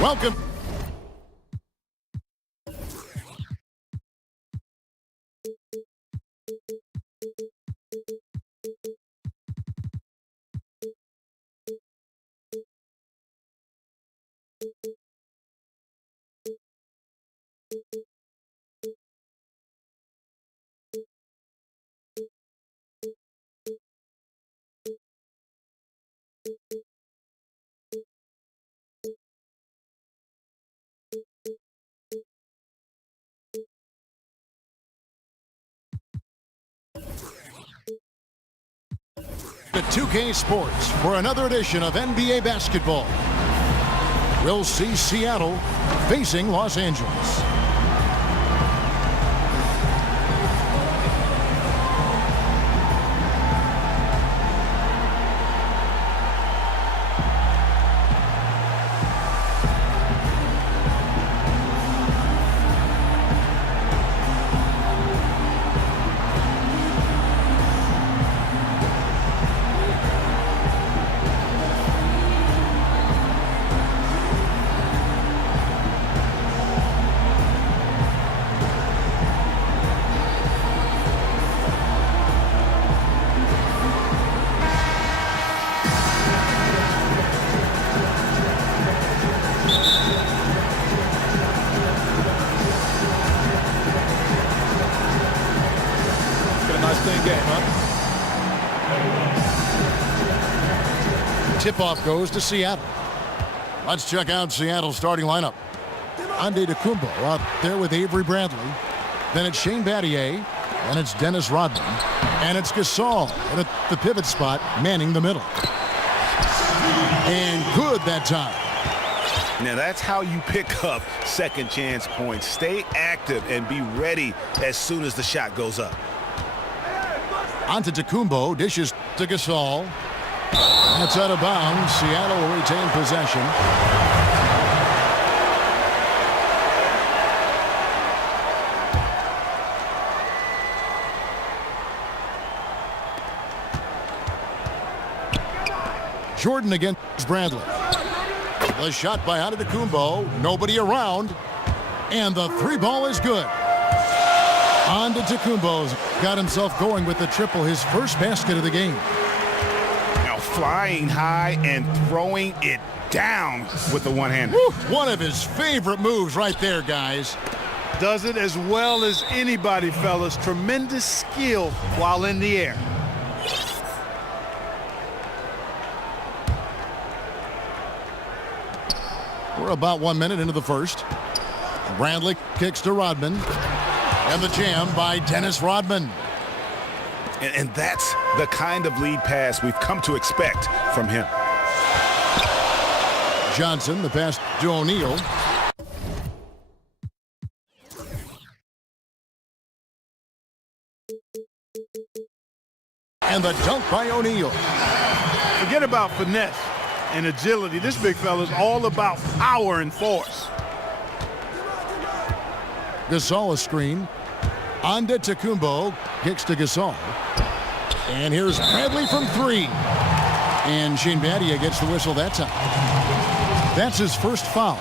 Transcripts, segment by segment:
Welcome. To 2K Sports for another edition of NBA basketball. We'll see Seattle facing Los Angeles. Tip-off goes to Seattle. Let's check out Seattle's starting lineup. Antetokounmpo out there with Avery Bradley. Then it's Shane Battier. Then it's Dennis Rodman. And it's Gasol at the pivot spot, manning the middle. And good that time. Now that's how you pick up second chance points. Stay active and be ready as soon as the shot goes up. Antetokounmpo dishes to Gasol. That's out of bounds. Seattle will retain possession. Jordan against Bradley. The shot by Antetokounmpo. Nobody around. And the three ball is good. Antetokounmpo's got himself going with the triple, his first basket of the game. Flying high and throwing it down with the one-hander. One of his favorite moves right there, guys. Does it as well as anybody, fellas. Tremendous skill while in the air. We're about 1 minute into the first. Bradley kicks to Rodman. And the jam by Dennis Rodman. And that's the kind of lead pass we've come to expect from him. Johnson, the pass to O'Neal. And the dunk by O'Neal. Forget about finesse and agility. This big fella's all about power and force. Gasol a screen. Antetokounmpo kicks to Gasol. And here's Bradley from three. And Shane Battier gets the whistle that time. That's his first foul.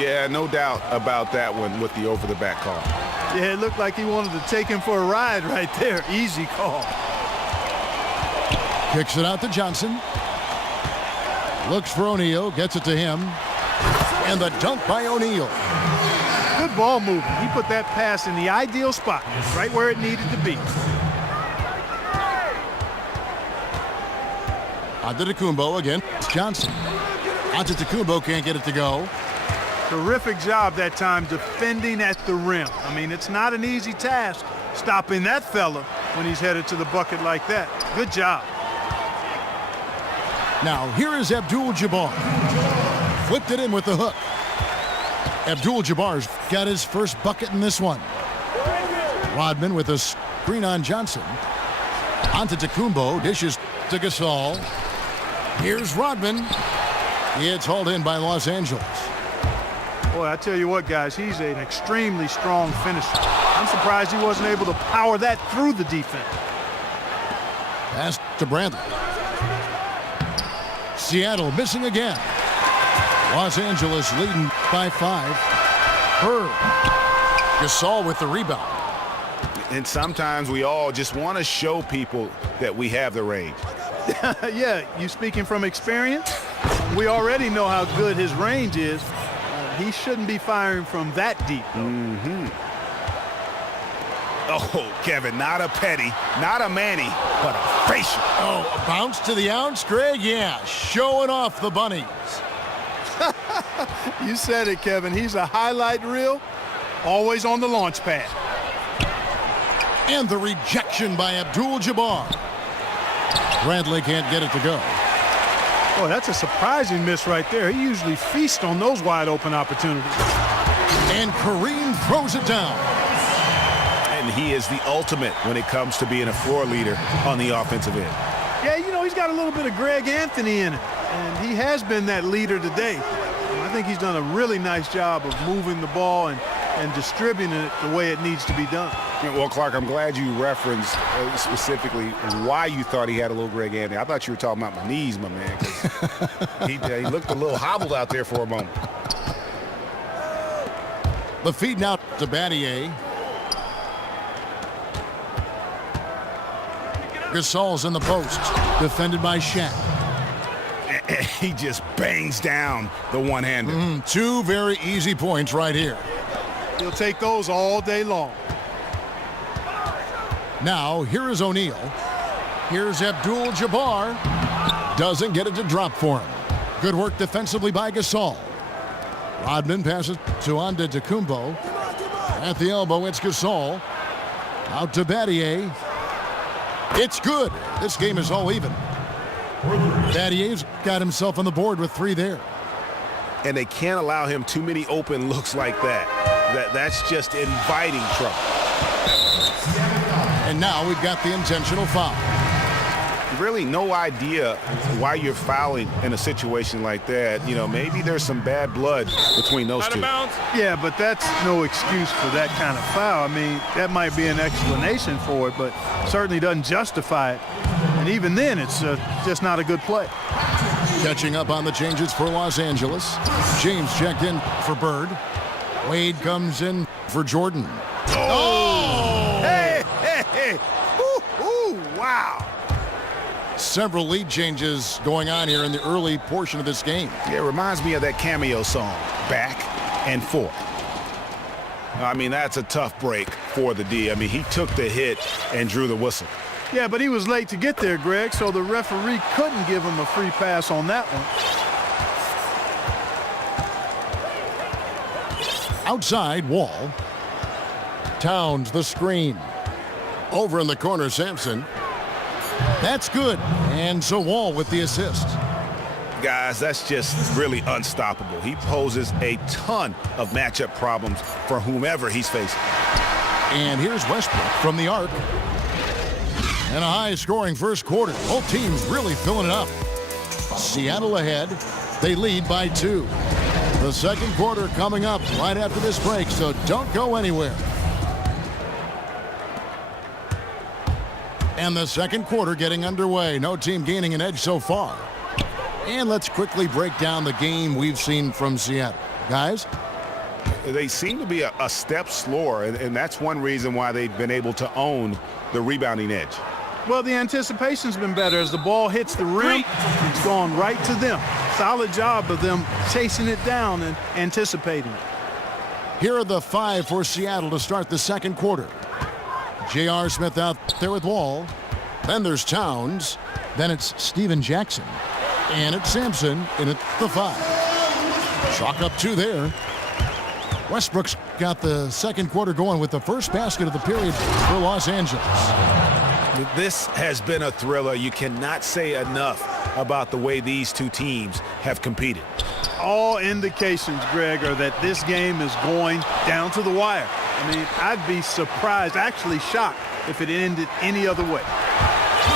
Yeah, no doubt about that one with the over-the-back call. Yeah, it looked like he wanted to take him for a ride right there. Easy call. Kicks it out to Johnson. Looks for O'Neal, gets it to him. And the dunk by O'Neal. Good ball movement. He put that pass in the ideal spot, right where it needed to be. Antetokounmpo again. Johnson. Antetokounmpo can't get it to go. Terrific job that time defending at the rim. I mean, it's not an easy task stopping that fella when he's headed to the bucket like that. Good job. Now, here is Abdul-Jabbar. Flipped it in with the hook. Abdul-Jabbar's got his first bucket in this one. Rodman with a screen on Johnson. Antetokounmpo dishes to Gasol. Here's Rodman. It's hauled in by Los Angeles. Boy, I tell you what, guys, he's an extremely strong finisher. I'm surprised he wasn't able to power that through the defense. Pass to Bradley. Seattle missing again. Los Angeles leading by 5. Bird. Gasol with the rebound. And sometimes we all just want to show people that we have the range. Yeah, you speaking from experience? We already know how good his range is. He shouldn't be firing from that deep. Oh, Kevin, not a petty, not a Manny, but a facial. Oh, a bounce to the ounce, Greg? Yeah, showing off the bunnies. You said it, Kevin. He's a highlight reel, always on the launch pad. And the rejection by Abdul-Jabbar. Bradley can't get it to go. Oh, that's a surprising miss right there. He usually feasts on those wide open opportunities. And Kareem throws it down. And he is the ultimate when it comes to being a floor leader on the offensive end. Yeah, you know, he's got a little bit of Greg Anthony in it, and he has been that leader today. I think he's done a really nice job of moving the ball and distributing it the way it needs to be done. Well, Clark, I'm glad you referenced specifically why you thought he had a little Greg Anthony. I thought you were talking about my knees, my man, 'cause he looked a little hobbled out there for a moment. The feed now to Battier. Gasol's in the post, defended by Shaq. He just bangs down the one-hander. 2 very easy points right here. He'll take those all day long. Now, here is O'Neal. Here's Abdul-Jabbar. Doesn't get it to drop for him. Good work defensively by Gasol. Rodman passes to Antetokounmpo. At the elbow, it's Gasol. Out to Battier. It's good. This game is all even. Battier's got himself on the board with 3 there. And they can't allow him too many open looks like that. That's just inviting trouble. And now we've got the intentional foul. Really no idea why you're fouling in a situation like that. You know, maybe there's some bad blood between those two. Yeah, but that's no excuse for that kind of foul. I mean, that might be an explanation for it, but certainly doesn't justify it. And even then, it's just not a good play. Catching up on the changes for Los Angeles. James checked in for Bird. Wade comes in for Jordan. Oh! Hey! Ooh, wow! Several lead changes going on here in the early portion of this game. Yeah, it reminds me of that cameo song, Back and Forth. I mean, that's a tough break for the D. I mean, he took the hit and drew the whistle. Yeah, but he was late to get there, Greg, so the referee couldn't give him a free pass on that one. Outside, Wall. Towns, the screen. Over in the corner, Sampson. That's good. And so Wall with the assist. Guys, that's just really unstoppable. He poses a ton of matchup problems for whomever he's facing. And here's Westbrook from the arc. And a high-scoring first quarter. Both teams really filling it up. Seattle ahead. They lead by 2. The second quarter coming up right after this break, so don't go anywhere. And the second quarter getting underway. No team gaining an edge so far. And let's quickly break down the game we've seen from Seattle. Guys? They seem to be a step slower, and that's one reason why they've been able to own the rebounding edge. Well, the anticipation's been better. As the ball hits the rim, it's gone right to them. Solid job of them chasing it down and anticipating it. Here are the 5 for Seattle to start the second quarter. J.R. Smith out there with Wall. Then there's Towns. Then it's Steven Jackson. And it's Sampson in at the 5. Chalk up 2 there. Westbrook's got the second quarter going with the first basket of the period for Los Angeles. This has been a thriller. You cannot say enough about the way these two teams have competed. All indications, Greg, are that this game is going down to the wire. I mean, I'd be surprised, actually shocked, if it ended any other way.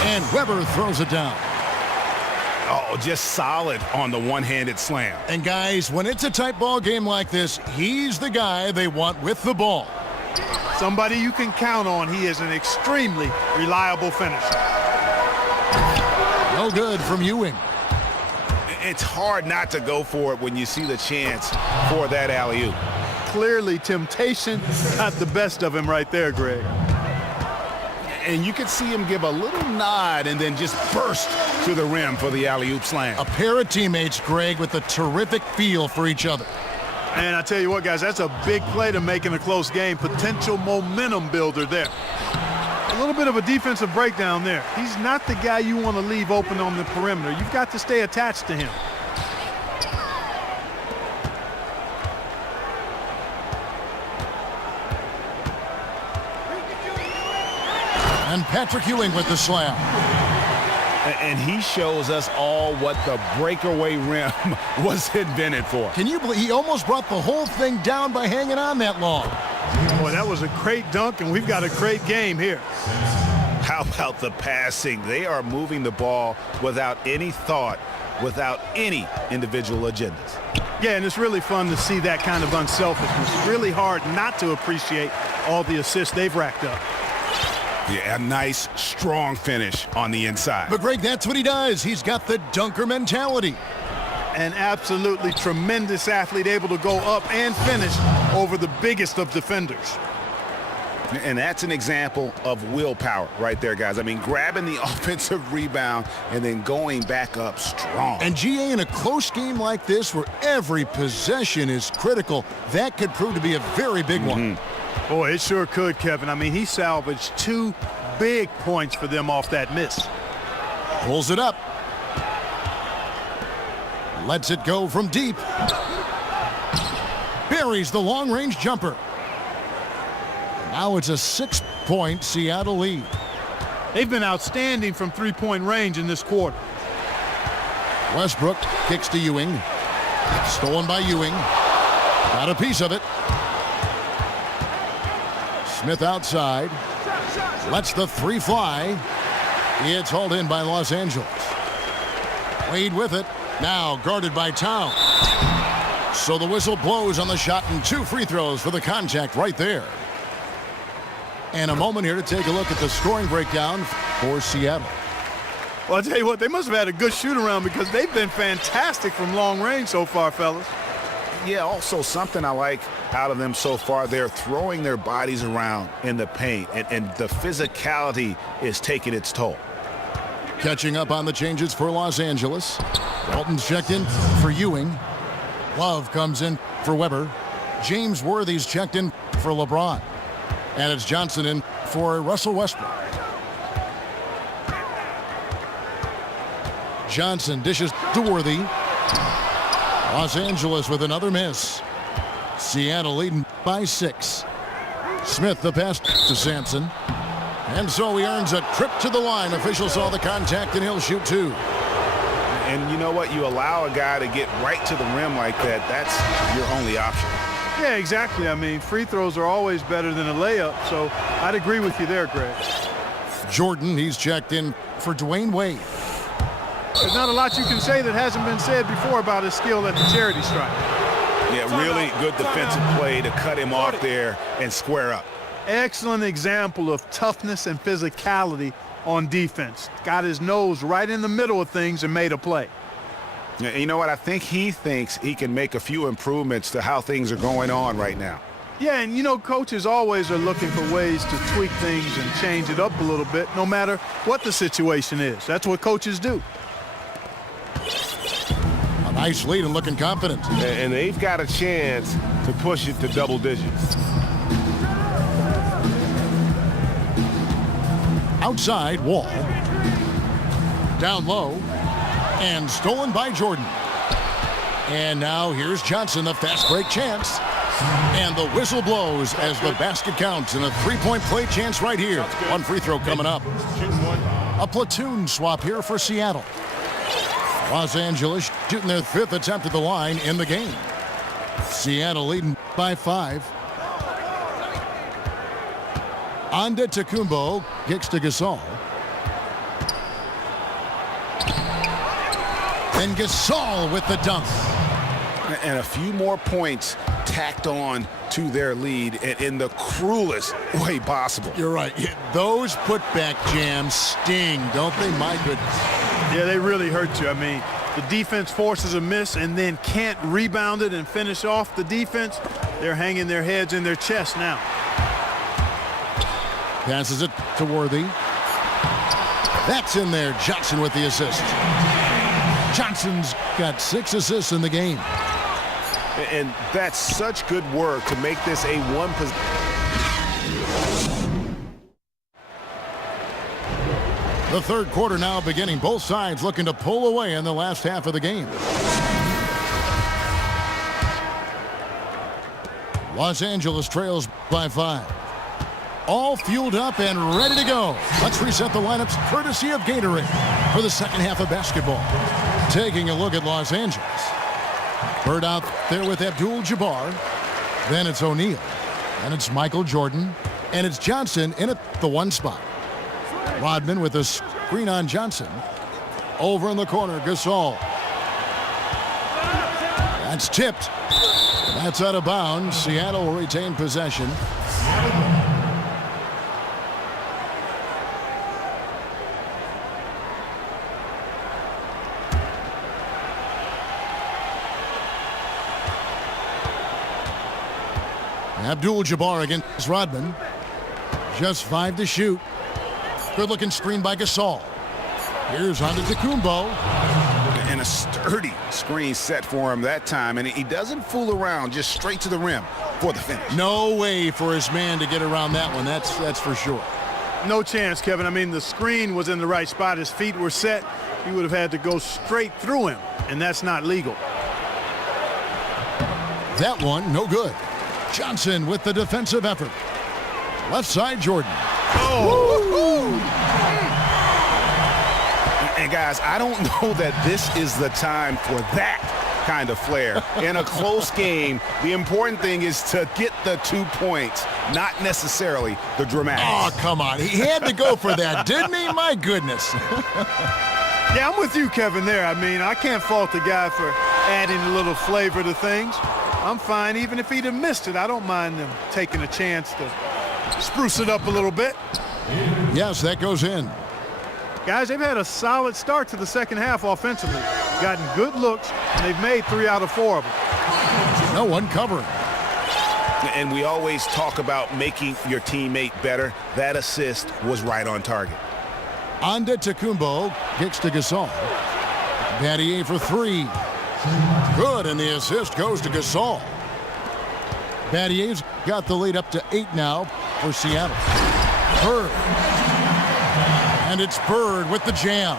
And Weber throws it down. Oh, just solid on the one-handed slam. And guys, when it's a tight ball game like this, he's the guy they want with the ball. Somebody you can count on. He is an extremely reliable finisher. No good from Ewing. It's hard not to go for it when you see the chance for that alley-oop. Clearly, temptation got the best of him right there, Greg. And you could see him give a little nod and then just burst to the rim for the alley-oop slam. A pair of teammates, Greg, with a terrific feel for each other. And I tell you what, guys, that's a big play to make in a close game. Potential momentum builder there. A little bit of a defensive breakdown there. He's not the guy you want to leave open on the perimeter. You've got to stay attached to him. And Patrick Ewing with the slam. And he shows us all what the breakaway rim was invented for. Can you believe he almost brought the whole thing down by hanging on that long? Boy, that was a great dunk, and we've got a great game here. How about the passing? They are moving the ball without any thought, without any individual agendas. Yeah, and it's really fun to see that kind of unselfishness. Really hard not to appreciate all the assists they've racked up. Yeah, a nice, strong finish on the inside. But, Greg, that's what he does. He's got the dunker mentality. An absolutely tremendous athlete, able to go up and finish over the biggest of defenders. And that's an example of willpower right there, guys. I mean, grabbing the offensive rebound and then going back up strong. And GA, in a close game like this where every possession is critical, that could prove to be a very big one. Boy, it sure could, Kevin. I mean, he salvaged 2 big points for them off that miss. Pulls it up. Lets it go from deep. Buries the long-range jumper. Now it's a 6-point Seattle lead. They've been outstanding from three-point range in this quarter. Westbrook kicks to Ewing. Stolen by Ewing. Got a piece of it. Smith outside. Lets the three fly. It's hauled in by Los Angeles. Wade with it. Now guarded by Towns. So the whistle blows on the shot and 2 free throws for the contact right there. And a moment here to take a look at the scoring breakdown for Seattle. Well, I'll tell you what, they must have had a good shoot-around because they've been fantastic from long range so far, fellas. Yeah, also something I like out of them so far, they're throwing their bodies around in the paint, and the physicality is taking its toll. Catching up on the changes for Los Angeles. Walton's checked in for Ewing. Love comes in for Weber. James Worthy's checked in for LeBron. And it's Johnson in for Russell Westbrook. Johnson dishes to Worthy. Los Angeles with another miss. Seattle leading by 6. Smith the pass to Sampson. And so he earns a trip to the line. Officials saw the contact and he'll shoot 2. And you know what? You allow a guy to get right to the rim like that. That's your only option. Yeah, exactly. I mean, free throws are always better than a layup, so I'd agree with you there, Greg. Jordan, he's checked in for Dwayne Wade. There's not a lot you can say that hasn't been said before about his skill at the charity stripe. Yeah, really good defensive play to cut him off there and square up. Excellent example of toughness and physicality on defense. Got his nose right in the middle of things and made a play. Yeah, you know what? I think he thinks he can make a few improvements to how things are going on right now. Yeah, and you know, coaches always are looking for ways to tweak things and change it up a little bit, no matter what the situation is. That's what coaches do. A nice lead and looking confident. And they've got a chance to push it to double digits. Outside, Wall. Down low. And stolen by Jordan. And now here's Johnson, the fast break chance. And the whistle blows as the basket counts and a 3-point play chance right here. 1 free throw coming up. A platoon swap here for Seattle. Los Angeles shooting their 5th attempt at the line in the game. Seattle leading by 5. Antetokounmpo kicks to Gasol. And Gasol with the dunk. And a few more points tacked on to their lead in the cruelest way possible. You're right. Those putback jams sting, don't they? My goodness. Yeah, they really hurt you. I mean, The defense forces a miss and then can't rebound it and finish off the defense. They're hanging their heads in their chest now. Passes it to Worthy. That's in there. Johnson with the assist. Johnson's got 6 assists in the game. And that's such good work to make this a one possession. The third quarter now beginning. Both sides looking to pull away in the last half of the game. Los Angeles trails by 5. All fueled up and ready to go. Let's reset the lineups courtesy of Gatorade for the second half of basketball. Taking a look at Los Angeles. Bird out there with Abdul-Jabbar. Then it's O'Neal. And it's Michael Jordan. And it's Johnson in at the 1 spot. Rodman with a screen on Johnson. Over in the corner, Gasol. That's tipped. That's out of bounds. Seattle will retain possession. Abdul-Jabbar against Rodman. Just 5 to shoot. Good-looking screen by Gasol. Here's Antetokounmpo. And a sturdy screen set for him that time. And he doesn't fool around, just straight to the rim for the finish. No way for his man to get around that one. That's for sure. No chance, Kevin. I mean, the screen was in the right spot. His feet were set. He would have had to go straight through him, and that's not legal. That one, no good. Johnson with the defensive effort. Left side, Jordan. And guys, I don't know that this is the time for that kind of flair. In a close game, the important thing is to get the 2 points, not necessarily the dramatics. Oh, come on. He had to go for that, didn't he? My goodness. Yeah, I'm with you, Kevin, there. I mean, I can't fault the guy for adding a little flavor to things. I'm fine. Even if he'd have missed it, I don't mind them taking a chance to spruce it up a little bit. Yes, that goes in. Guys, they've had a solid start to the second half offensively. Gotten good looks, and they've made 3 out of 4 of them. No one covering. And we always talk about making your teammate better. That assist was right on target. Antetokounmpo kicks to Gasol. Battier for 3. Good, and the assist goes to Gasol. Battier's got the lead up to 8 now for Seattle. Bird. And it's Bird with the jam.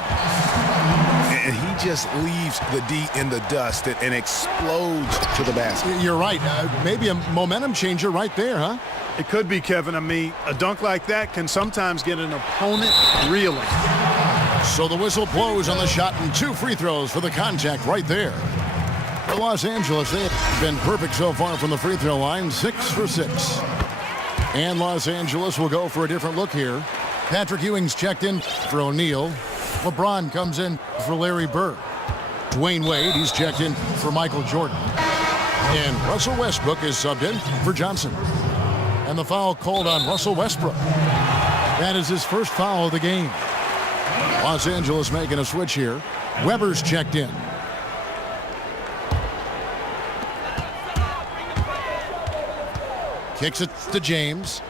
And he just leaves the D in the dust and explodes to the basket. You're right. Maybe a momentum changer right there, huh? It could be, Kevin. I mean, a dunk like that can sometimes get an opponent reeling. So the whistle blows on the shot and 2 free throws for the contact right there. For Los Angeles, they have been perfect so far from the free throw line, 6 for 6. And Los Angeles will go for a different look here. Patrick Ewing's checked in for O'Neal. LeBron comes in for Larry Bird. Dwayne Wade, he's checked in for Michael Jordan. And Russell Westbrook is subbed in for Johnson. And the foul called on Russell Westbrook. That is his first foul of the game. Los Angeles making a switch here. Weber's checked in. Kicks it to James.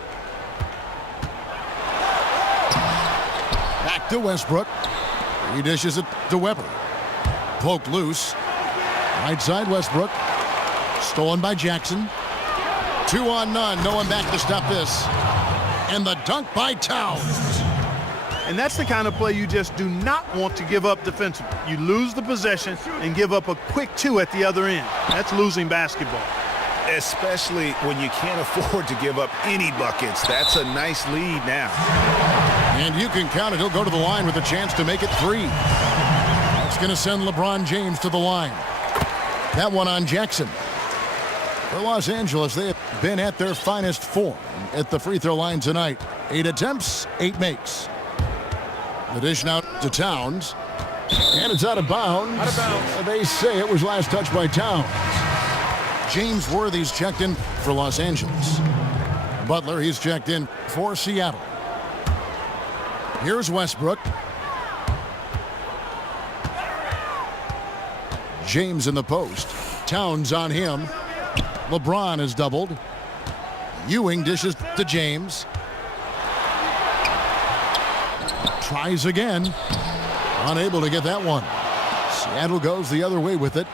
Back to Westbrook. He dishes it to Weber. Poked loose. Right side Westbrook. Stolen by Jackson. 2 on none. No one back to stop this. And the dunk by Towns. And that's the kind of play you just do not want to give up defensively. You lose the possession and give up a quick 2 at the other end. That's losing basketball. Especially when you can't afford to give up any buckets. That's a nice lead now. And you can count it. He'll go to the line with a chance to make it 3. That's going to send LeBron James to the line. That one on Jackson. For Los Angeles, they have been at their finest form at the free throw line tonight. 8 attempts, 8 makes. The dish now to Towns. And it's out of bounds. Out of bounds. They say it was last touched by Towns. James Worthy's checked in for Los Angeles. Butler, he's checked in for Seattle. Here's Westbrook. James in the post. Towns on him. LeBron is doubled. Ewing dishes to James. Tries again. Unable to get that one. Seattle goes the other way with it.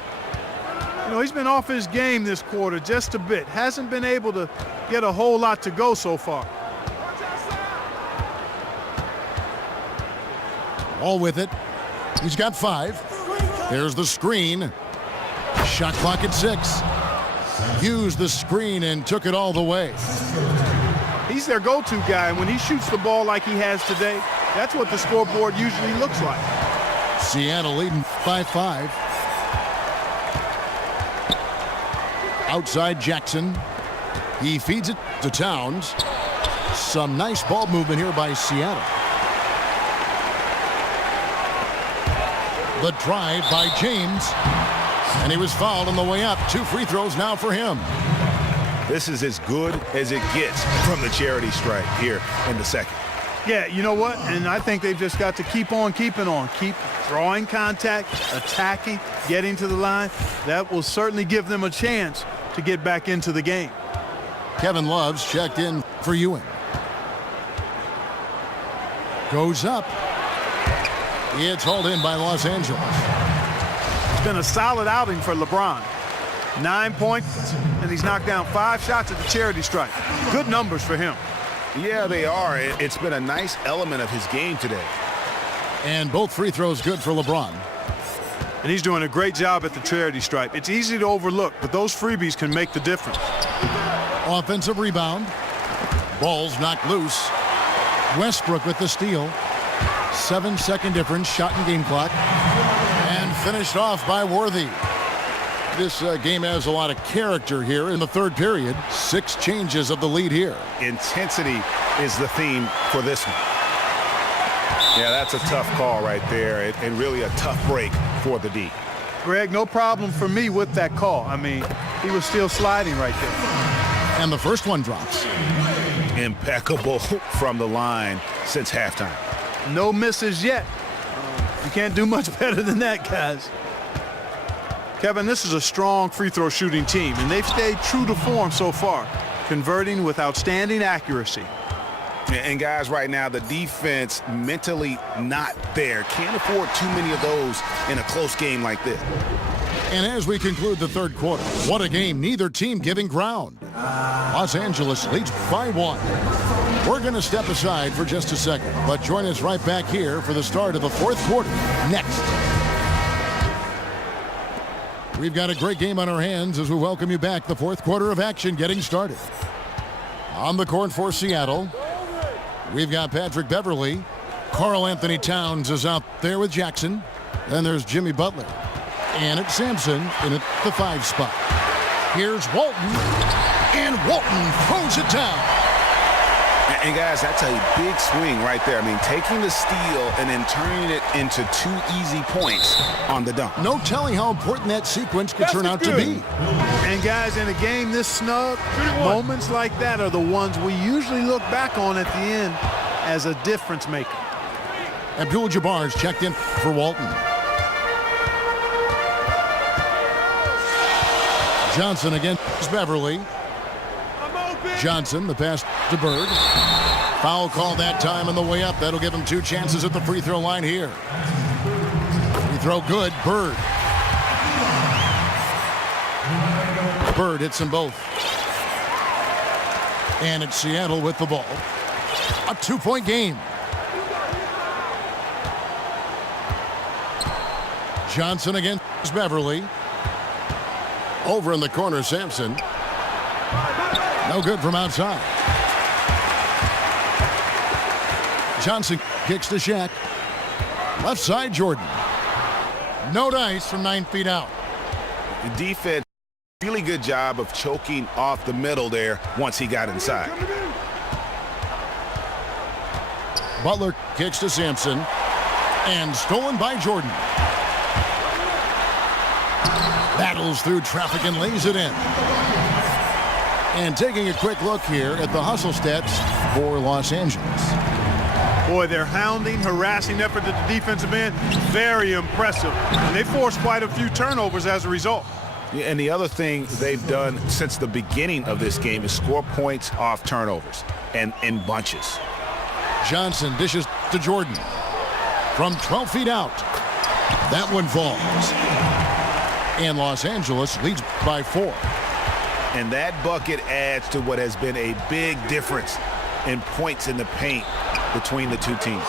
You know, he's been off his game this quarter just a bit. Hasn't been able to get a whole lot to go so far. All with it. He's got 5. There's the screen. Shot clock at 6. Used the screen and took it all the way. He's their go-to guy, and when he shoots the ball like he has today, that's what the scoreboard usually looks like. Seattle leading by 5. Outside Jackson. He feeds it to Towns. Some nice ball movement here by Seattle. The drive by James. And he was fouled on the way up. 2 free throws now for him. This is as good as it gets from the charity stripe here in the second. Yeah, you know what? And I think they've just got to keep on keeping on. Keep drawing contact, attacking, getting to the line. That will certainly give them a chance to get back into the game. Kevin Love's checked in for Ewing. Goes up. It's hauled in by Los Angeles. It's been a solid outing for LeBron. 9 points, and he's knocked down 5 shots at the charity stripe. Good numbers for him. Yeah, they are. It's been a nice element of his game today. And both free throws good for LeBron. And he's doing a great job at the charity stripe. It's easy to overlook, but those freebies can make the difference. Offensive rebound. Ball's knocked loose. Westbrook with the steal. 7-second difference, shot and game clock. And finished off by Worthy. This game has a lot of character here in the third period. 6 changes of the lead here. Intensity is the theme for this one. Yeah, that's a tough call right there, and really a tough break for the D. Greg, no problem for me with that call. I mean, he was still sliding right there. And the first one drops. Impeccable from the line since halftime. No misses yet. You can't do much better than that, guys. Kevin, this is a strong free throw shooting team, and they've stayed true to form so far, converting with outstanding accuracy. And guys, right now, the defense mentally not there. Can't afford too many of those in a close game like this. And as we conclude the third quarter, what a game, neither team giving ground. Los Angeles leads by 1. We're going to step aside for just a second, but join us right back here for the start of the fourth quarter next. We've got a great game on our hands as we welcome you back. The fourth quarter of action getting started. On the court for Seattle, we've got Patrick Beverley. Karl Anthony Towns is out there with Jackson. Then there's Jimmy Butler. And it's Sampson in at the 5 spot. Here's Walton. And Walton throws it down. And guys, that's a big swing right there. I mean, taking the steal and then turning it into 2 easy points on the dunk. No telling how important that sequence could turn out to be. And guys, in a game this snug, moments like that are the ones we usually look back on at the end as a difference maker. Abdul-Jabbar's checked in for Walton. Johnson against Beverly. Johnson, the pass to Bird. Foul call that time on the way up. That'll give him 2 chances at the free throw line here. Free throw good. Bird. Bird hits them both. And it's Seattle with the ball. A 2-point game. Johnson against Beverly. Over in the corner, Sampson. No good from outside. Johnson kicks to Shaq. Left side, Jordan. No dice from 9 feet out. The defense, really good job of choking off the middle there once he got inside. Butler kicks to Sampson. And stolen by Jordan. Battles through traffic and lays it in. And taking a quick look here at the hustle stats for Los Angeles. Boy, their hounding, harassing effort at the defensive end, very impressive. And they forced quite a few turnovers as a result. Yeah, and the other thing they've done since the beginning of this game is score points off turnovers and in bunches. Johnson dishes to Jordan. From 12 feet out. That one falls. And Los Angeles leads by 4. And that bucket adds to what has been a big difference in points in the paint between the two teams.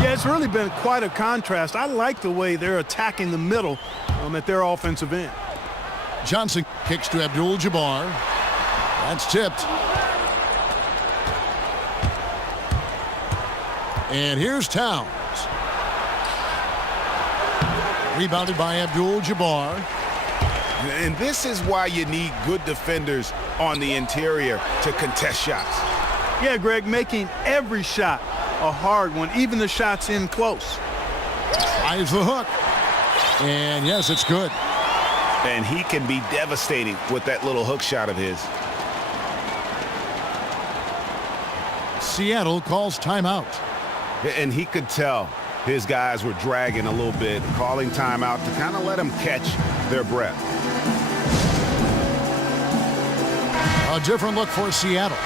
Yeah, it's really been quite a contrast. I like the way they're attacking the middle at their offensive end. Johnson kicks to Abdul-Jabbar. That's tipped. And here's Towns. Rebounded by Abdul-Jabbar. And this is why you need good defenders on the interior to contest shots. Yeah, Greg, making every shot a hard one, even the shots in close. Tries the hook. And yes, it's good. And he can be devastating with that little hook shot of his. Seattle calls timeout. And he could tell his guys were dragging a little bit, calling timeout to kind of let them catch their breath. A different look for Seattle.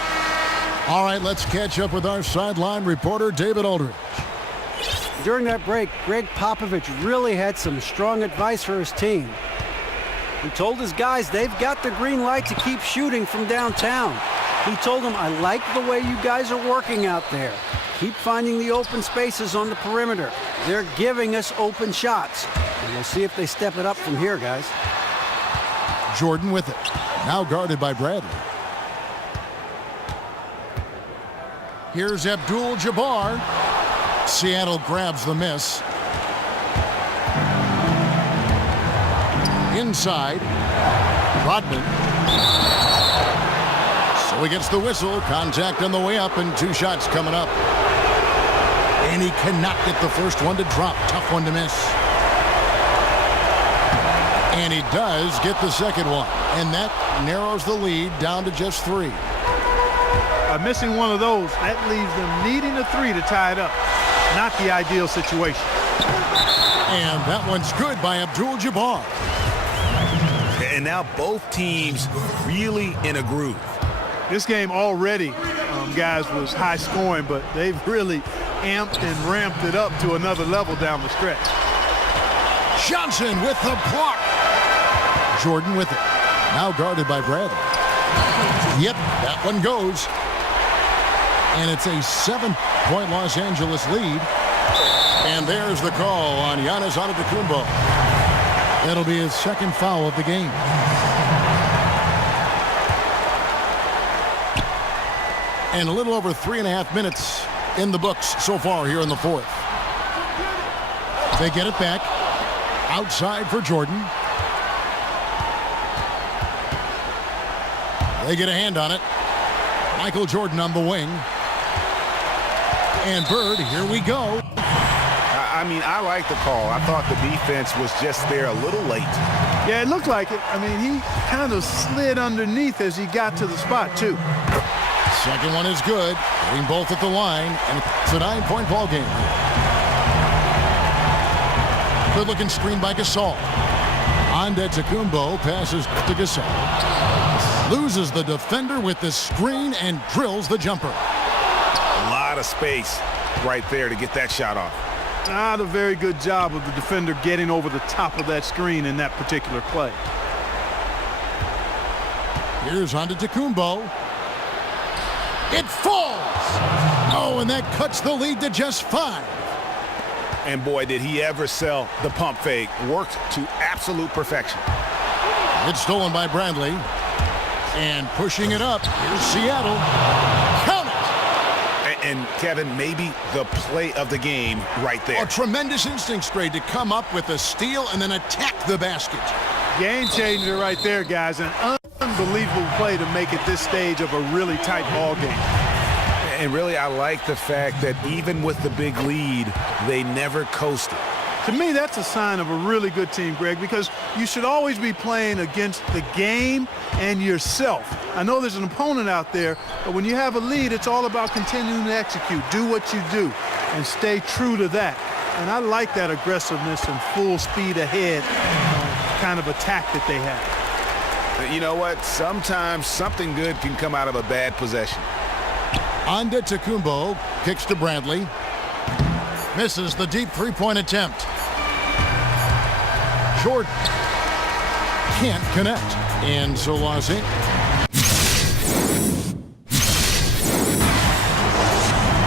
All right, let's catch up with our sideline reporter, David Aldridge. During that break, Greg Popovich really had some strong advice for his team. He told his guys they've got the green light to keep shooting from downtown. He told them, I like the way you guys are working out there. Keep finding the open spaces on the perimeter. They're giving us open shots. And we'll see if they step it up from here, guys. Jordan with it. Now guarded by Bradley. Here's Abdul-Jabbar. Seattle grabs the miss. Inside. Rodman. So he gets the whistle. Contact on the way up and 2 shots coming up. And he cannot get the first one to drop. Tough one to miss. And he does get the second one. And that narrows the lead down to just 3. By missing one of those, that leaves them needing a 3 to tie it up. Not the ideal situation. And that one's good by Abdul-Jabbar. And now both teams really in a groove. This game already, guys, was high scoring, but they've really amped and ramped it up to another level down the stretch. Johnson with the block. Jordan with it. Now guarded by Bradley. Yep, that one goes. And it's a 7-point Los Angeles lead. And there's the call on Giannis Antetokounmpo. That'll be his second foul of the game. And a little over 3.5 minutes in the books so far here in the 4th. They get it back. Outside for Jordan. They get a hand on it. Michael Jordan on the wing. And Bird, here we go. I mean, I like the call. I thought the defense was just there a little late. Yeah, it looked like it. I mean, he kind of slid underneath as he got to the spot, too. Second one is good. Getting both at the line, and it's a 9-point ball game. Good looking screen by Gasol. Antetokounmpo passes to Gasol. Loses the defender with the screen and drills the jumper. A lot of space right there to get that shot off. Not a very good job of the defender getting over the top of that screen in that particular play. Here's Antetokounmpo. It falls! Oh, and that cuts the lead to just 5. And boy, did he ever sell the pump fake. Worked to absolute perfection. It's stolen by Bradley. And pushing it up, here's Seattle. Count it! And Kevin, maybe the play of the game right there. A tremendous instinct grade to come up with a steal and then attack the basket. Game changer right there, guys. An unbelievable play to make it this stage of a really tight ball game. And really, I like the fact that even with the big lead, they never coasted. To me, that's a sign of a really good team, Greg, because you should always be playing against the game and yourself. I know there's an opponent out there, but when you have a lead, it's all about continuing to execute. Do what you do. and stay true to that. And I like that aggressiveness and full speed ahead kind of attack that they have. You know what? Sometimes something good can come out of a bad possession. Antetokounmpo kicks to Bradley. Misses the deep three-point attempt. Jordan can't connect. And so Los Angeles